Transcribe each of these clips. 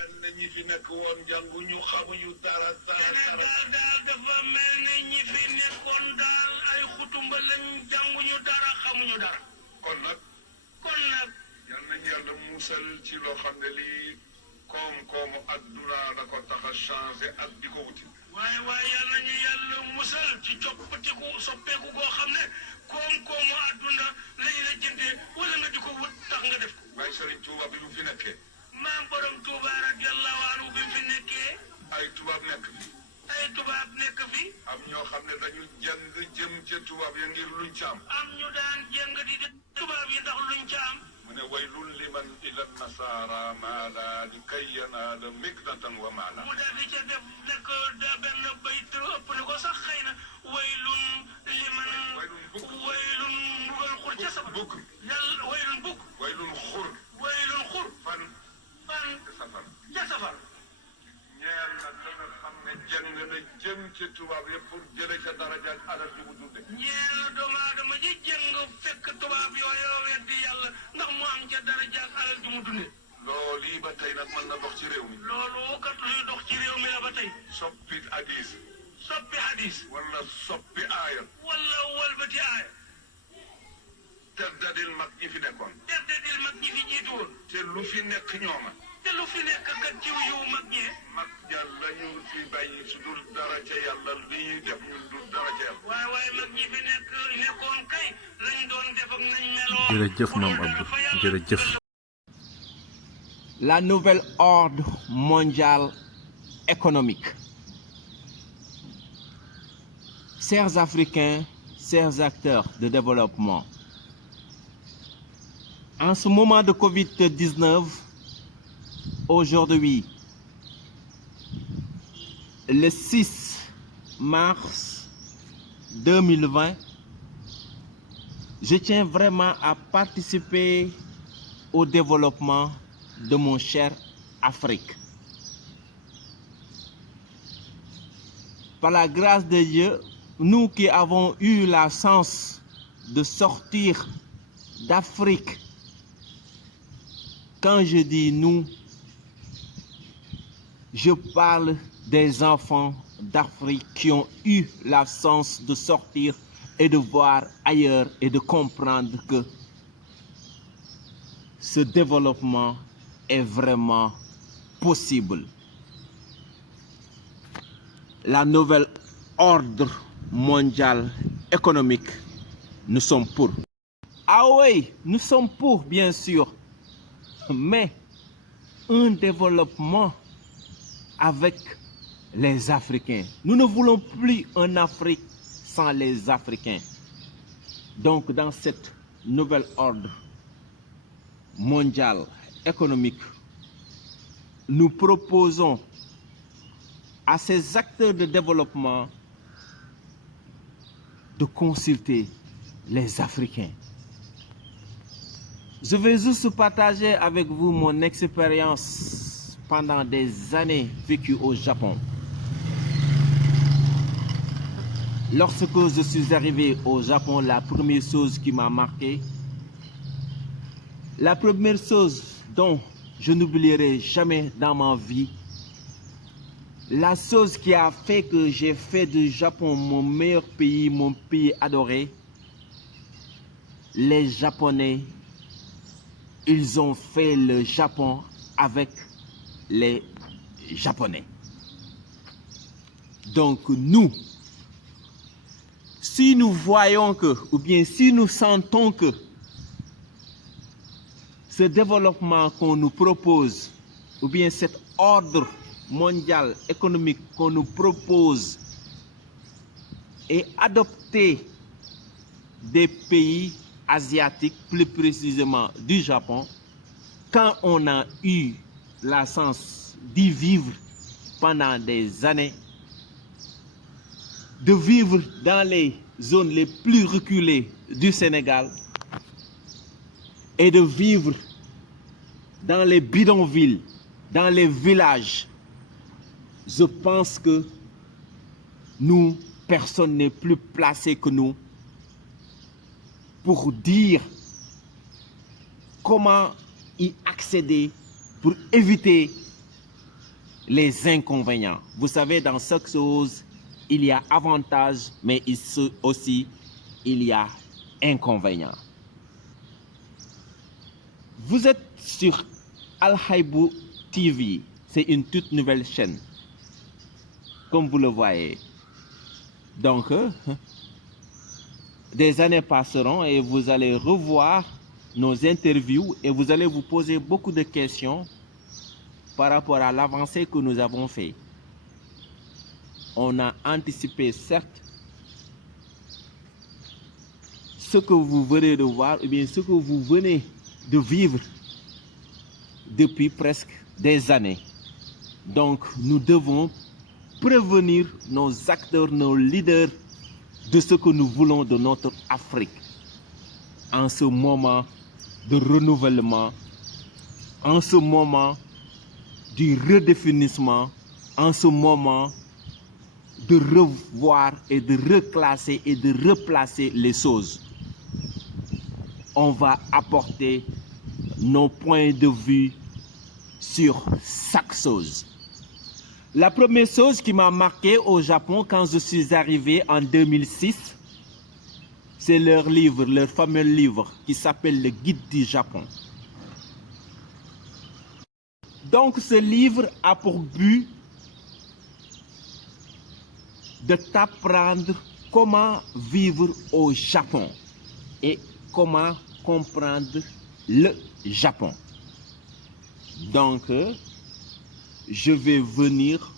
ñi fi nekk woon jànguñu xamuñu dara Sénégal daal dafa mel ne ñi fi nekkoon daal ay xutumba lañ jànguñu dara xamuñu dara. kon nag yal nañu yàlla musal ci loo xam ne lii koom-koomu adduna da ko tax a changé ak di ko wuti. waaye yal nañu yàlla musal ci coppatiku soppeeku goo xam ne koom-koomu adduna lañ la jëndee wala nga di ko wut tax nga def ko. waaye Serigne Touba bi mu fi nekkee. maam borom Touba radiyallahu anhu bi mu fi nekkee. ay tubaab nekk fi. am ñoo xam ne dañu jàng jëm ca tubaab ya ngir luñ ca am. am ñu daan jàng di tubaab yi ndax luñ ca am. mu ne waylun liman ila nasara maala li kay yanaala mignatan wa maala. mu daal di ca def nekk benn bayt ëpp na ko sax xëy na waylun liman. waylun mbugal xur ca safara. bugg yàlla waylun bugg. waylun xur. waylun xur. fan. ca safara. ñeel na dana xam ne jàng na jëm ci tubaab yëpp pour jële ca daraja ak alal ju mu dunde. ñeel na doomu aadama ji jàng fekk tubaab yooyu weddi yàlla ndax mu am ca daraja ak alal ju mu dunde. loolu yi ba tey nag mën na dox ci réew mi. loolu kat luy dox ci réew mi la ba tey. soppi hadis. soppi hadis. wala soppi aaya. wala walbati aaya. teddadil mag ñi fi nekkoon. teddadil mag ñi fi jiitu woon. te lu fi nekk ñooma. te lu fi nekk kat jiw yu mag ñee. mag ñal lañu fi bàyyi su dul dara ca yàlla li ñuy def ñun dul dara ca yàlla. waaye mag ñi fi nekkoon kay lañ doon def ak nañ meloon. jërëjëf Mame Abdou jërëjëf. La nouvelle ordre mondiale économique. Chers Africains, chers acteurs de développement, en ce moment de Covid-19, aujourd'hui, le 6 mars 2020, je tiens vraiment à participer au développement de mon cher Afrique. Par la grâce de Dieu, nous qui avons eu la chance de sortir d'Afrique, quand je dis nous, je parle des enfants d'Afrique qui ont eu la chance de sortir et de voir ailleurs et de comprendre que ce développement est vraiment possible. La nouvelle ordre mondial économique, nous sommes pour. Ah oui, nous sommes pour, bien sûr, mais un développement avec les Africains. Nous ne voulons plus une Afrique sans les Africains. Donc, dans cette nouvelle ordre mondial économique, nous proposons à ces acteurs de développement de consulter les Africains. Je vais juste partager avec vous mon expérience pendant des années vécues au Japon. Lorsque je suis arrivé au Japon, la première chose qui m'a marqué, la première chose dont je n'oublierai jamais dans ma vie, la chose qui a fait que j'ai fait du Japon mon meilleur pays, mon pays adoré, les Japonais, ils ont fait le Japon avec les Japonais. Donc nous, si nous voyons que, ou bien si nous sentons que ce développement qu'on nous propose, ou bien cet ordre mondial économique qu'on nous propose est adopté des pays asiatiques, plus précisément du Japon, quand on a eu la chance d'y vivre pendant des années, de vivre dans les zones les plus reculées du Sénégal et de vivre dans les bidonvilles, dans les villages, je pense que nous, personne n'est plus placé que nous pour dire comment y accéder, pour éviter les inconvénients. Vous savez, dans chaque chose, il y a avantage, mais aussi il y a inconvénients. Vous êtes sur Al Haïbou TV. C'est une toute nouvelle chaîne, comme vous le voyez. Donc, des années passeront et vous allez revoir nos interviews et vous allez vous poser beaucoup de questions par rapport à l'avancée que nous avons fait. On a anticipé, certes, ce que vous venez de voir, ou bien ce que vous venez de vivre depuis presque des années. Donc, nous devons prévenir nos acteurs, nos leaders de ce que nous voulons de notre Afrique en ce moment de renouvellement, en ce moment du redéfinissement, en ce moment de revoir et de reclasser et de replacer les choses. On va apporter nos points de vue sur chaque chose. La première chose qui m'a marqué au Japon quand je suis arrivé en 2006, c'est leur livre, leur fameux livre qui s'appelle Le Guide du Japon. Donc ce livre a pour but de t'apprendre comment vivre au Japon et comment comprendre le Japon. Donc, je vais venir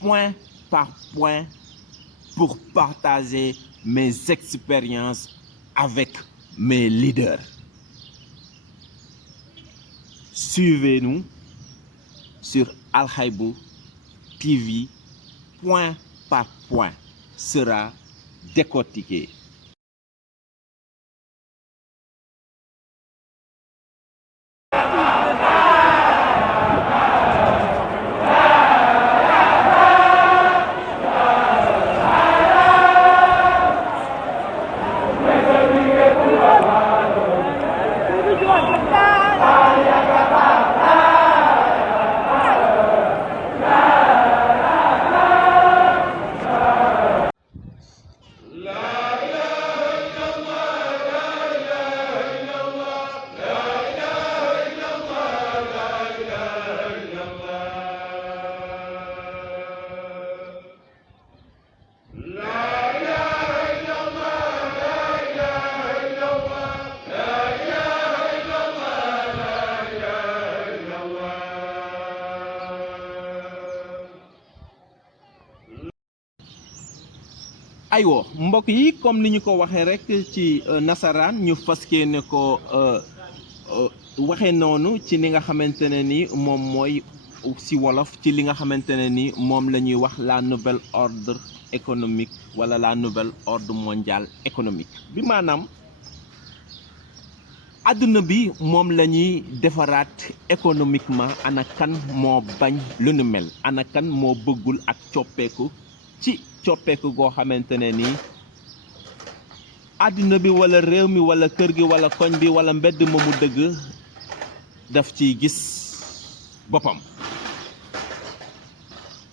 point par point pour partager mes expériences avec mes leaders. Suivez-nous sur Al Haïbou TV, point par point sera décortiqué. aywa mbokk yi comme ni ñu ko waxee rek ci nasaraan ñu faskee ne ko waxee noonu ci li nga xamante ne ni moom mooy si wolof ci li nga xamante ne ni moom la ñuy wax la nouvelle ordre économique wala la nouvelle ordre mondial économique bi maanaam adduna bi moom la ñuy defaraat économiquement ana kan moo bañ lu nu mel ana kan moo bëggul ak coppeeku ci coppeeku goo xamante ne nii àddina bi wala réew mi wala kër gi wala koñ bi wala mbedd ma mu dëgg daf ciy gis boppam.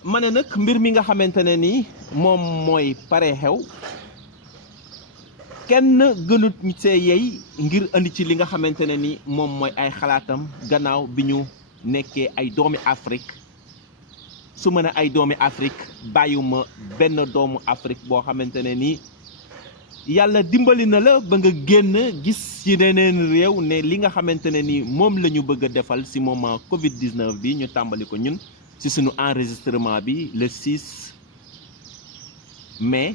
ma ne nag mbir mi nga xamante ne nii moom mooy pare xew kenn gënut see yey ngir andi ci li nga xamante ne ni moom mooy ay xalaatam gannaaw bi ñu nekkee ay doomi Afrique. su ma ne ay doomi Afrique bàyyuma benn doomu Afrique boo xamante ne nii yàlla dimbali na la ba nga génn gis ci yeneen réew ne li nga xamante ne nii moom la ñu bëgg a defal ci moment Covid-19 bi ñu tàmbali ko ñun ci sunu enregistrement bi le 6 mai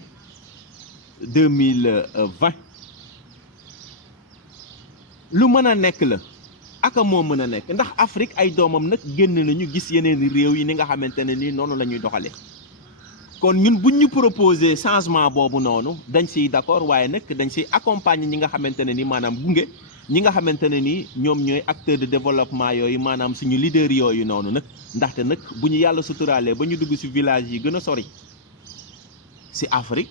2020 lu mën a nekk la. aka moo mën a nekk ndax Afrique ay doomam nag génn nañu gis yeneen réew yi ni nga xamante ne nii noonu la ñuy doxalee kon ñun buñ ñu proposé changement boobu noonu dañ siy d'accord waaye nag dañ siy accompagner ñi nga xamante ne ni maanaam gunge ñi nga xamante ne ni ñoom ñooy acteur de développement yooyu maanaam suñu leader yooyu noonu nag ndaxte nag bu ñu yàlla suturaalee ba ñu dugg si village yi gën a sori si Afrique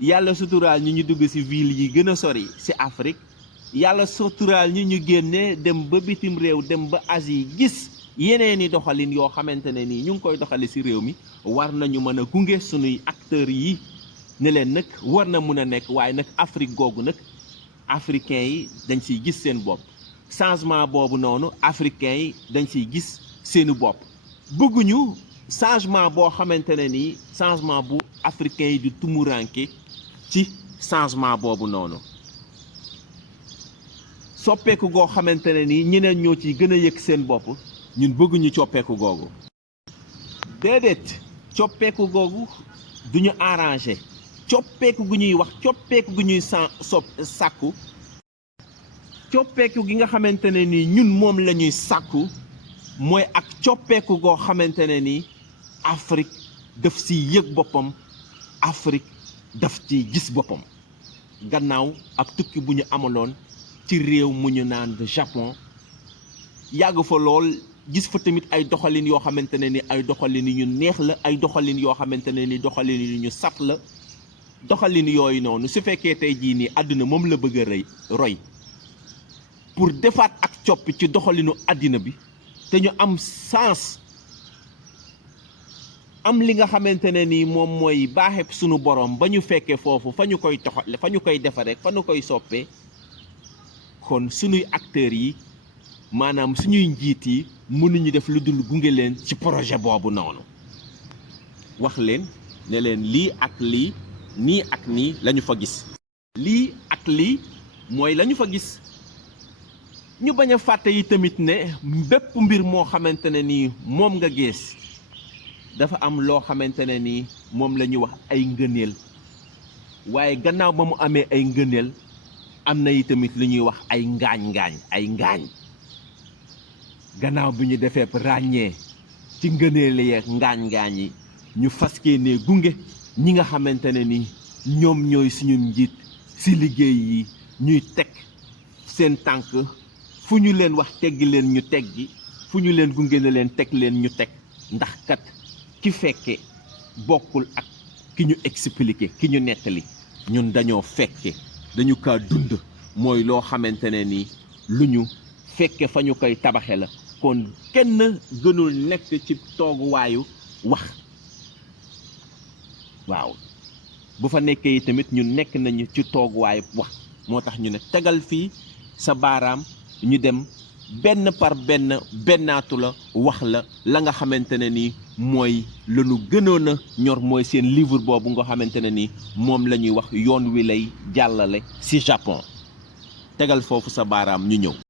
yàlla suturaal ñu dugg si ville yi gën a sori si Afrique. yàlla suturaal ñu génne dem ba bitim réew dem ba Asie gis yeneeni doxalin yoo xamante ne nii ñu ngi koy doxale ci réew mi war nañu mën a gunge sunuy acteurs yi ne leen nag war na mun a nekk waaye nag Afrique googu nag africains yi dañ ciy gis seen bopp changement boobu noonu africains yi dañ ciy gis seeni bopp bëgguñu changement boo xamante ne nii changement bu africains yi di tumuranke ci changement boobu noonu soppeeku goo xamante ne nii ñeneen ñoo ciy gën a yëg seen bopp ñun bëgguñu coppeeku googu déedéet coppeeku googu duñu arrangé coppeeku gu ñuy wax coppeeku gu ñuy sàkku coppeeku gi nga xamante ne nii ñun moom la ñuy sàkku mooy ak coppeeku goo xamante ne nii Afrique daf ciy yëg boppam Afrique daf ciy gis boppam gannaaw ak tukki bu ñu amaloon ci réew mu ñu naan Japon yàgg fa lool gis fa tamit ay doxalin yoo xamante ne ni ay doxalin yu neex la ay doxalin yoo xamante ne ni doxalin yu ñu saf la doxalin yooyu noonu su fekkee tey jii nii àdduna moom la bëgg a roy pour defaat ak coppi ci doxalinu àddina bi te ñu am sens am li nga xamante ne ni moom mooy baaxeb sunu borom ba ñu fekkee foofu fa ñu koy toxale fa ñu koy defaree fa ñu koy soppee kon sunuy acteurs yi maanaam suñuy njiit yi mënuñu def lu dul gunge leen ci projet boobu noonu wax leen ne leen lii ak lii nii ak nii lañu fa gis lii ak lii mooy lañu fa gis ñu bañ a fàtte yi tamit ne bépp mbir moo xamante ne nii moom nga gis dafa am loo xamante ne nii moom la ñuy wax ay ngëneel waaye gannaaw ba mu amee ay ngëneel am na yi tamit lu ñuy wax ay ngaañ gannaaw bi ñu defee ràññee ci ngëneel yeeg ngaañ yi ñu faskee ne gunge ñi nga xamante ne ni ñoom ñooy suñu njiit ci liggéey yi ñuy teg seen tànk fu ñu leen wax teggi leen ñu teggi fu ñu leen gunge na leen teg leen ñu teg ndax kat ki fekke bokkul ak ki ñu expliqué ki ñu nettali ñun dañoo fekke dañu kaa dund mooy loo xamante ne ni lu ñu fekke fa ñu koy tabaxe la kon kenn gënul nekk ci tooguwaayu wax waaw bu fa nekkee tamit ñu nekk nañu ci tooguwaayu wax moo tax ñu ne tegal fii sa baaraam ñu dem benn par benn bennaatu la wax la nga xamante ne ni mooy la ñu gënoon a ñor mooy seen livre boobu nga xamante ne ni moom la ñuy wax yoon wi lay jàllale ci Japon tegal foofu sa baaraam ñu ñëw